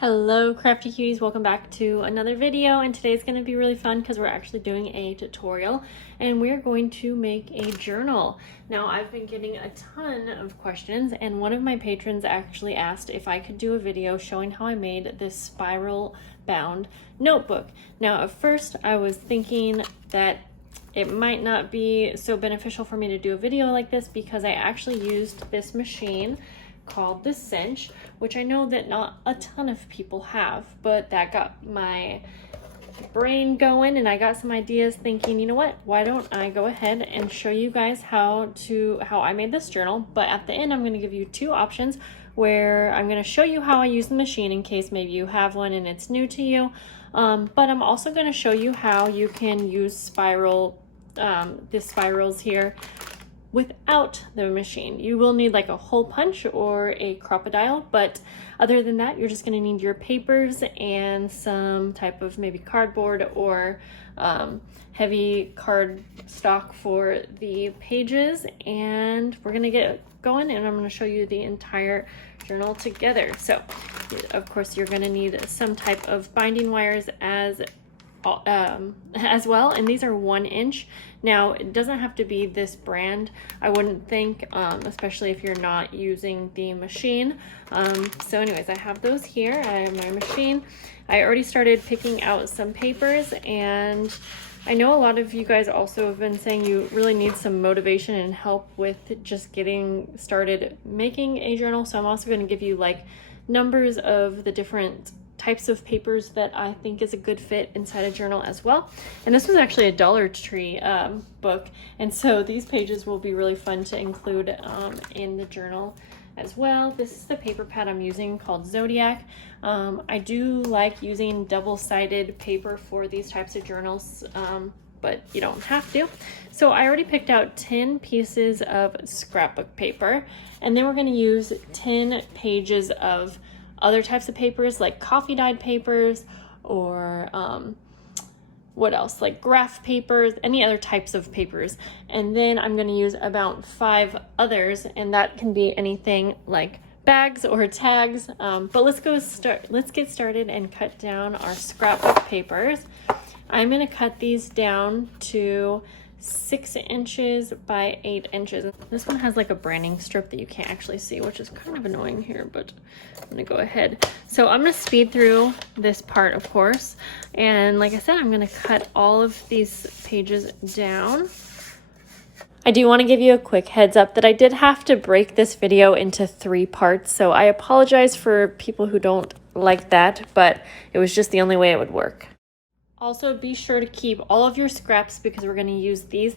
Hello crafty cuties, welcome back to another video, and today's going to be really fun because we're actually doing a tutorial and we're going to make a journal. Now, I've been getting a ton of questions, and one of my patrons actually asked if I could do a video showing how I made this spiral bound notebook. Now, at first I was thinking that it might not be so beneficial for me to do a video like this because I actually used this machine called the Cinch, which I know that not a ton of people have, but that got my brain going and I got some ideas thinking, you know what, why don't I go ahead and show you guys how I made this journal. But at the end, I'm going to give you two options where I'm going to show you how I use the machine in case maybe you have one and it's new to you, but I'm also going to show you how you can use the spirals here without the machine. You will need like a hole punch or a crocodile, but other than that, you're just going to need your papers and some type of maybe cardboard or heavy card stock for the pages. And we're going to get going, and I'm going to show you the entire journal together. So of course you're going to need some type of binding wires as well, and these are 1 inch. Now, it doesn't have to be this brand, I wouldn't think, especially if you're not using the machine. So anyways, I have those here. I have my machine. I already started picking out some papers, and I know a lot of you guys also have been saying you really need some motivation and help with just getting started making a journal. So I'm also going to give you like numbers of the different types of papers that I think is a good fit inside a journal as well. And this was actually a Dollar Tree book, and so these pages will be really fun to include in the journal as well. This is the paper pad I'm using called Zodiac. I do like using double-sided paper for these types of journals, but you don't have to. So I already picked out 10 pieces of scrapbook paper, and then we're going to use 10 pages of other types of papers like coffee dyed papers or what else, like graph papers, any other types of papers. And then I'm going to use about 5 others, and that can be anything like bags or tags. But let's get started and cut down our scrapbook papers. I'm going to cut these down to 6 inches by 8 inches. This one has like a branding strip that you can't actually see, which is kind of annoying here, but I'm gonna go ahead. So I'm gonna speed through this part, of course, and like I said, I'm gonna cut all of these pages down. I do want to give you a quick heads up that I did have to break this video into 3 parts, so I apologize for people who don't like that, but it was just the only way it would work. Also, be sure to keep all of your scraps because we're going to use these.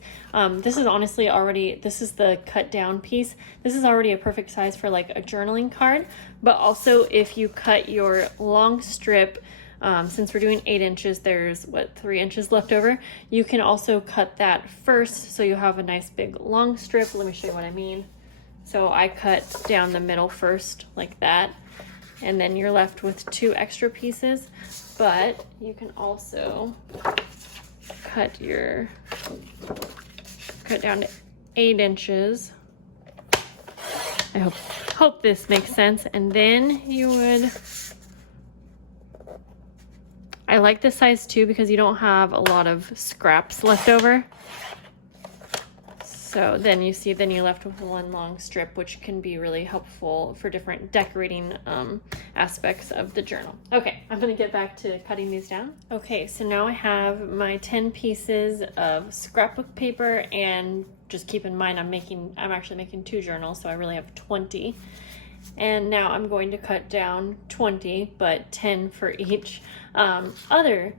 This is honestly already, this is the cut down piece. This is already a perfect size for like a journaling card. But also, if you cut your long strip, since we're doing 8 inches, there's 3 inches left over. You can also cut that first so you have a nice big long strip. Let me show you what I mean. So I cut down the middle first like that, and then you're left with 2 extra pieces. But you can also cut down to 8 inches. I hope this makes sense. And then you would, I like this size too because you don't have a lot of scraps left over. So then you see, then you're left with 1 long strip, which can be really helpful for different decorating aspects of the journal. Okay, I'm gonna get back to cutting these down. Okay, so now I have my 10 pieces of scrapbook paper, and just keep in mind I'm actually making 2 journals, so I really have 20. And now I'm going to cut down 20, but 10 for each other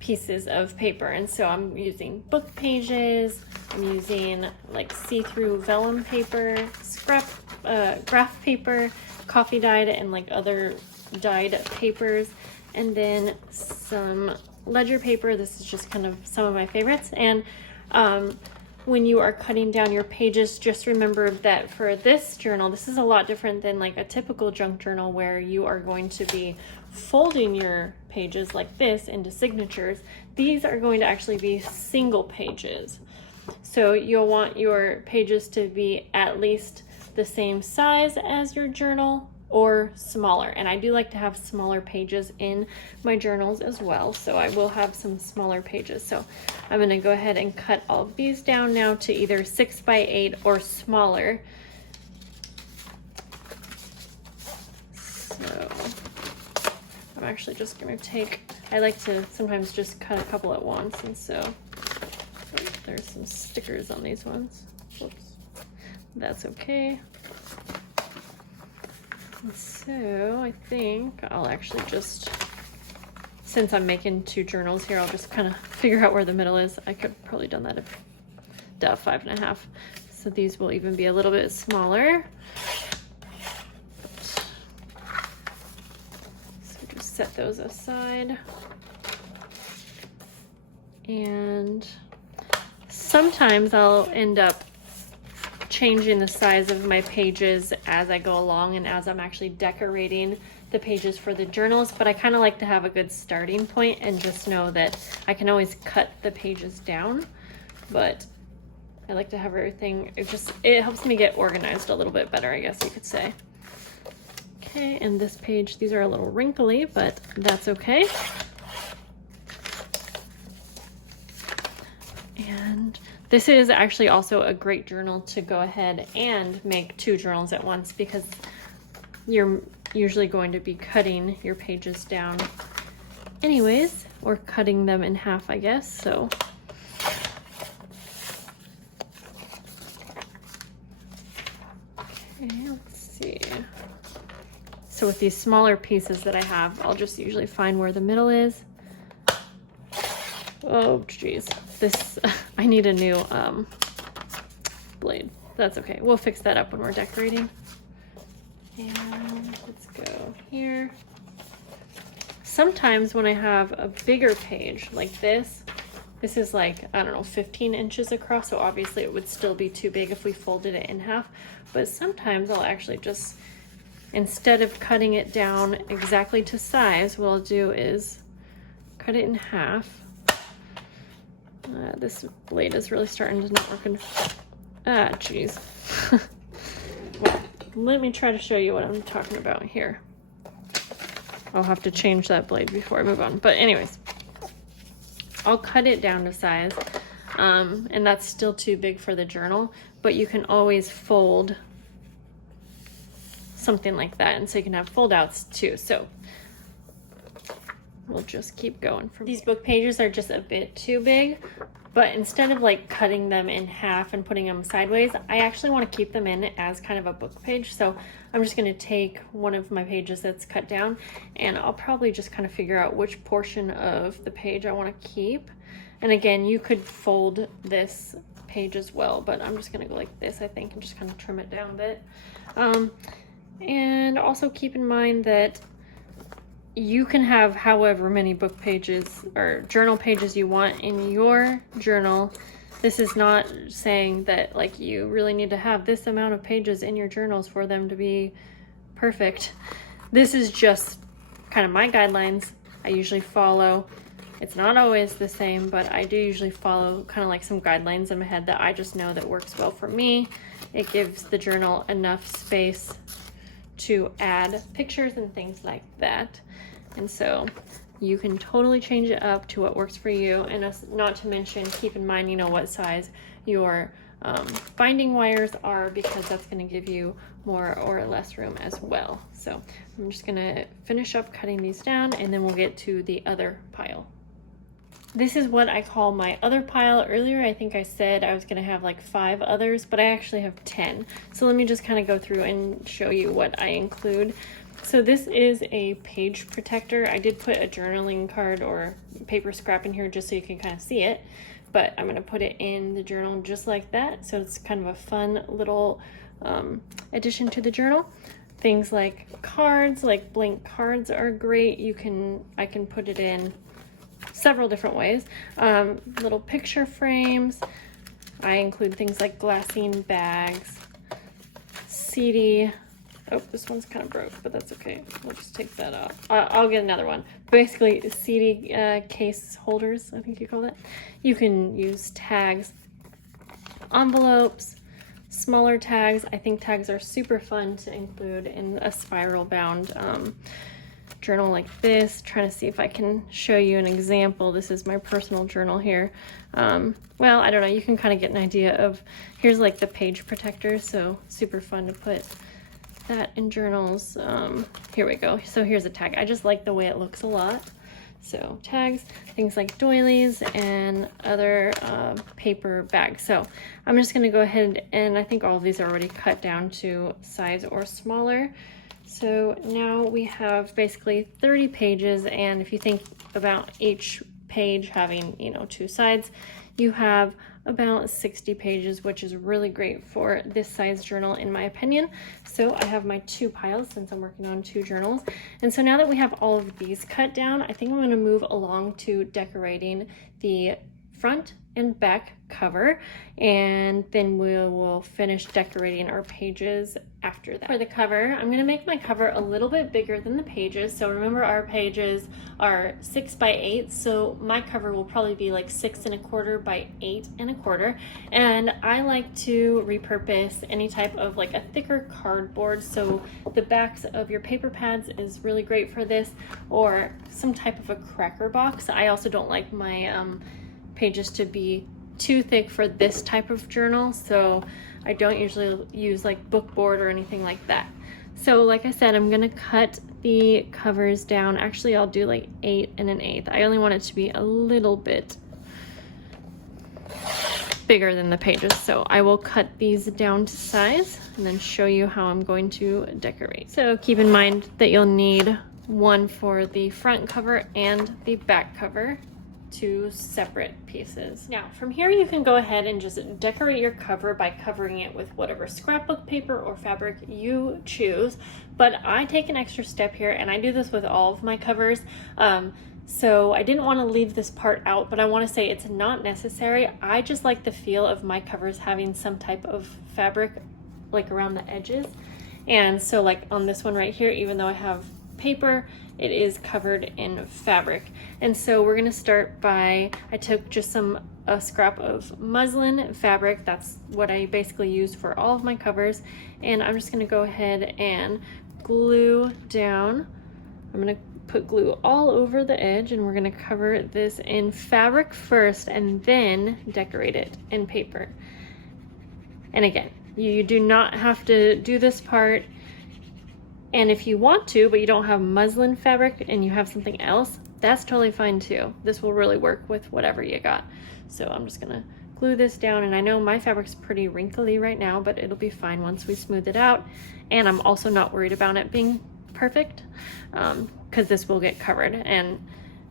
pieces of paper. And so I'm using book pages, I'm using like see-through vellum paper, graph paper, coffee dyed, and like other dyed papers, and then some ledger paper. This is just kind of some of my favorites. And when you are cutting down your pages, just remember that for this journal, this is a lot different than like a typical junk journal where you are going to be folding your pages like this into signatures. These are going to actually be single pages. So you'll want your pages to be at least the same size as your journal, or smaller. And I do like to have smaller pages in my journals as well, so I will have some smaller pages. So I'm going to go ahead and cut all of these down now to either 6 by 8 or smaller. So I'm actually just going to take, I like to sometimes just cut a couple at once, and so oh, there's some stickers on these ones. Whoops. That's okay. So I think I'll actually just, since I'm making 2 journals here, I'll just kind of figure out where the middle is. I could have probably done that if 5.5. So these will even be a little bit smaller. So just set those aside. And sometimes I'll end up changing the size of my pages as I go along and as I'm actually decorating the pages for the journals, but I kind of like to have a good starting point and just know that I can always cut the pages down. But I like to have everything, it helps me get organized a little bit better, I guess you could say. Okay, and this page, these are a little wrinkly, but that's okay. And this is actually also a great journal to go ahead and make 2 journals at once, because you're usually going to be cutting your pages down anyways, or cutting them in half, I guess. So okay, let's see. So with these smaller pieces that I have, I'll just usually find where the middle is. Oh geez, this, I need a new blade. That's okay, we'll fix that up when we're decorating. And let's go here. Sometimes when I have a bigger page like this is like, I don't know, 15 inches across, so obviously it would still be too big if we folded it in half. But sometimes I'll actually just, instead of cutting it down exactly to size, what I'll do is cut it in half. This blade is really starting to not work. Ah, geez. Well, let me try to show you what I'm talking about here. I'll have to change that blade before I move on. But anyways, I'll cut it down to size. And that's still too big for the journal, but you can always fold something like that. And so you can have fold outs too. So we'll just keep going. These book pages are just a bit too big, but instead of like cutting them in half and putting them sideways, I actually want to keep them in as kind of a book page. So I'm just going to take one of my pages that's cut down, and I'll probably just kind of figure out which portion of the page I want to keep. And again, you could fold this page as well, but I'm just going to go like this, I think, and just kind of trim it down a bit. And also keep in mind that you can have however many book pages or journal pages you want in your journal. This is not saying that like you really need to have this amount of pages in your journals for them to be perfect. This is just kind of my guidelines I usually follow. It's not always the same, but I do usually follow kind of like some guidelines in my head that I just know that works well for me. It gives the journal enough space to add pictures and things like that. And so you can totally change it up to what works for you. And not to mention, keep in mind, you know, what size your binding wires are, because that's going to give you more or less room as well. So I'm just going to finish up cutting these down, and then we'll get to the other pile. This is what I call my other pile. Earlier, I think I said I was going to have like 5 others, but I actually have 10. So let me just kind of go through and show you what I include. So this is a page protector. I did put a journaling card or paper scrap in here just so you can kind of see it, but I'm going to put it in the journal just like that. So it's kind of a fun little addition to the journal. Things like cards, like blank cards are great. I can put it in several different ways. Little picture frames. I include things like glassine bags, CD. Oh, this one's kind of broke, but that's okay. We'll just take that off. I'll get another one. Basically, CD case holders, I think you call it. You can use tags, envelopes, smaller tags. I think tags are super fun to include in a spiral bound journal like this. Trying to see if I can show you an example. This is my personal journal here. Well, I don't know, you can kind of get an idea of, here's like the page protector, so super fun to put that in journals. Here we go. So here's a tag. I just like the way it looks a lot. So tags, things like doilies and other paper bags. So I'm just going to go ahead, and I think all of these are already cut down to size or smaller. So now we have basically 30 pages, and if you think about each page having, you know, 2 sides, you have about 60 pages, which is really great for this size journal in my opinion. So I have my 2 piles since I'm working on 2 journals. And so now that we have all of these cut down, I think I'm going to move along to decorating the front and back cover, and then we will finish decorating our pages after that. For the cover, I'm going to make my cover a little bit bigger than the pages. So remember, our pages are 6 by 8, so my cover will probably be like 6 1/4 by 8 1/4. And I like to repurpose any type of like a thicker cardboard, so the backs of your paper pads is really great for this, or some type of a cracker box. I also don't like my pages to be too thick for this type of journal, so I don't usually use like book board or anything like that. So like I said, I'm gonna cut the covers down. Actually, I'll do like 8 1/8. I only want it to be a little bit bigger than the pages, so I will cut these down to size and then show you how I'm going to decorate. So keep in mind that you'll need one for the front cover and the back cover, 2 separate pieces. Now from here you can go ahead and just decorate your cover by covering it with whatever scrapbook paper or fabric you choose, but I take an extra step here, and I do this with all of my covers. So I didn't want to leave this part out, but I want to say it's not necessary. I just like the feel of my covers having some type of fabric like around the edges, and so like on this one right here, even though I have paper, it is covered in fabric. And so we're gonna start by, I took just a scrap of muslin fabric. That's what I basically use for all of my covers, and I'm just gonna go ahead and glue down. I'm gonna put glue all over the edge, and we're gonna cover this in fabric first and then decorate it in paper. And again, you do not have to do this part. And if you want to, but you don't have muslin fabric and you have something else, that's totally fine too. This will really work with whatever you got. So I'm just gonna glue this down, and I know my fabric's pretty wrinkly right now, but it'll be fine once we smooth it out. And I'm also not worried about it being perfect, because this will get covered, and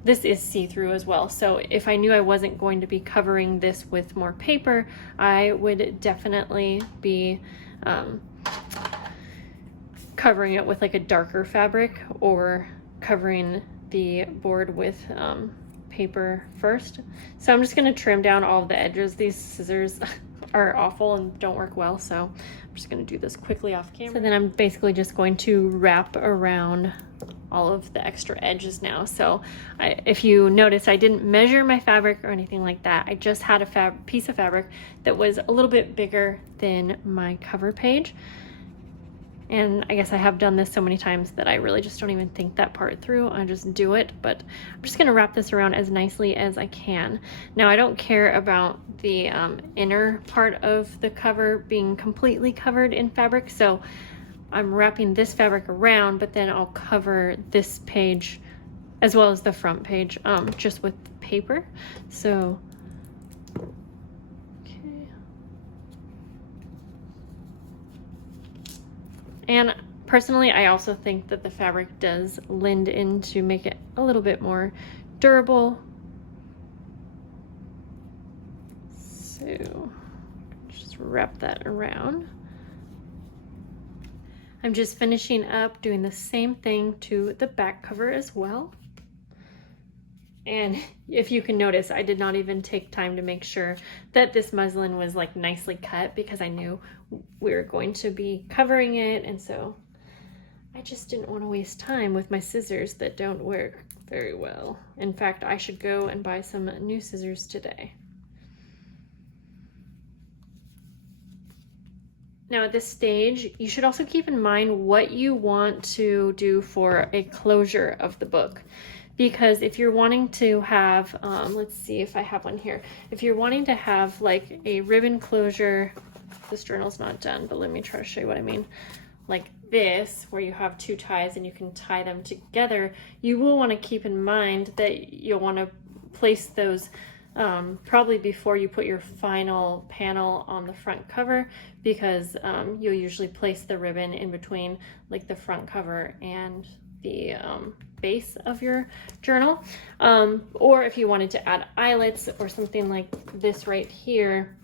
this is see-through as well. So if I knew I wasn't going to be covering this with more paper, I would definitely be covering it with like a darker fabric, or covering the board with paper first. So I'm just going to trim down all of the edges. These scissors are awful and don't work well, so I'm just going to do this quickly off camera. So then I'm basically just going to wrap around all of the extra edges now. So if you notice, I didn't measure my fabric or anything like that. I just had a piece of fabric that was a little bit bigger than my cover page. And I guess I have done this so many times that I really just don't even think that part through. I just do it, but I'm just gonna wrap this around as nicely as I can. Now, I don't care about the inner part of the cover being completely covered in fabric, so I'm wrapping this fabric around, but then I'll cover this page as well as the front page just with paper. So, and personally, I also think that the fabric does lend in to make it a little bit more durable. So just wrap that around. I'm just finishing up doing the same thing to the back cover as well. And if you can notice, I did not even take time to make sure that this muslin was like nicely cut, because I knew we were going to be covering it, and so I just didn't want to waste time with my scissors that don't work very well. In fact, I should go and buy some new scissors today. Now at this stage, you should also keep in mind what you want to do for a closure of the book. Because if you're wanting to have, let's see if I have one here. If you're wanting to have like a ribbon closure, this journal's not done, but let me try to show you what I mean. Like this, where you have two ties and you can tie them together, you will want to keep in mind that you'll want to place those probably before you put your final panel on the front cover, because you'll usually place the ribbon in between like the front cover and the base of your journal. Or if you wanted to add eyelets or something like this right here,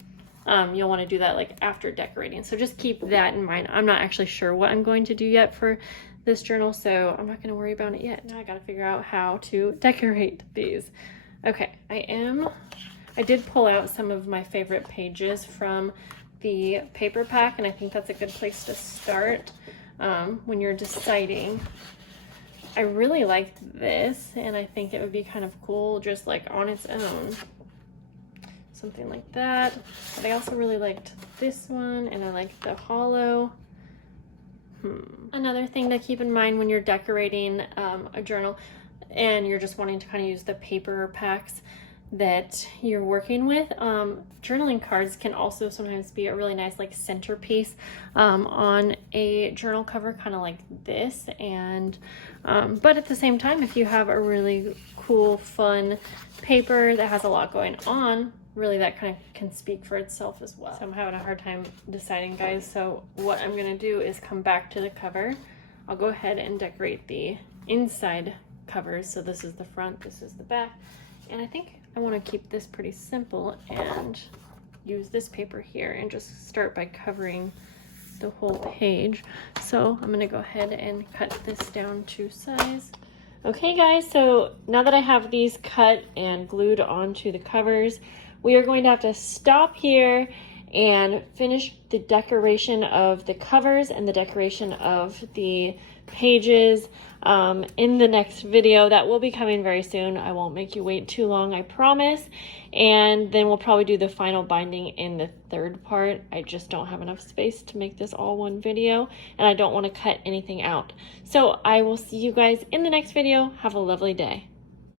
you'll want to do that like after decorating. So just keep that in mind. I'm not actually sure what I'm going to do yet for this journal, so I'm not going to worry about it yet. Now I got to figure out how to decorate these. Okay, I did pull out some of my favorite pages from the paper pack, and I think that's a good place to start when you're deciding. I really liked this, and I think it would be kind of cool just like on its own. Something like that. But I also really liked this one, and I liked the hollow. Another thing to keep in mind when you're decorating a journal and you're just wanting to kind of use the paper packs that you're working with, journaling cards can also sometimes be a really nice like centerpiece on a journal cover, kind of like this. And but at the same time, if you have a really cool, fun paper that has a lot going on, really that kind of can speak for itself as well. So I'm having a hard time deciding, guys. So what I'm gonna do is come back to the cover. I'll go ahead and decorate the inside covers. So this is the front, this is the back. And I think I want to keep this pretty simple and use this paper here and just start by covering the whole page. So I'm going to go ahead and cut this down to size. Okay guys, so now that I have these cut and glued onto the covers, we are going to have to stop here and finish the decoration of the covers and the decoration of the pages in the next video that will be coming very soon. I won't make you wait too long, I promise. And then we'll probably do the final binding in the third part. I just don't have enough space to make this all one video, and I don't want to cut anything out. So I will see you guys in the next video. Have a lovely day.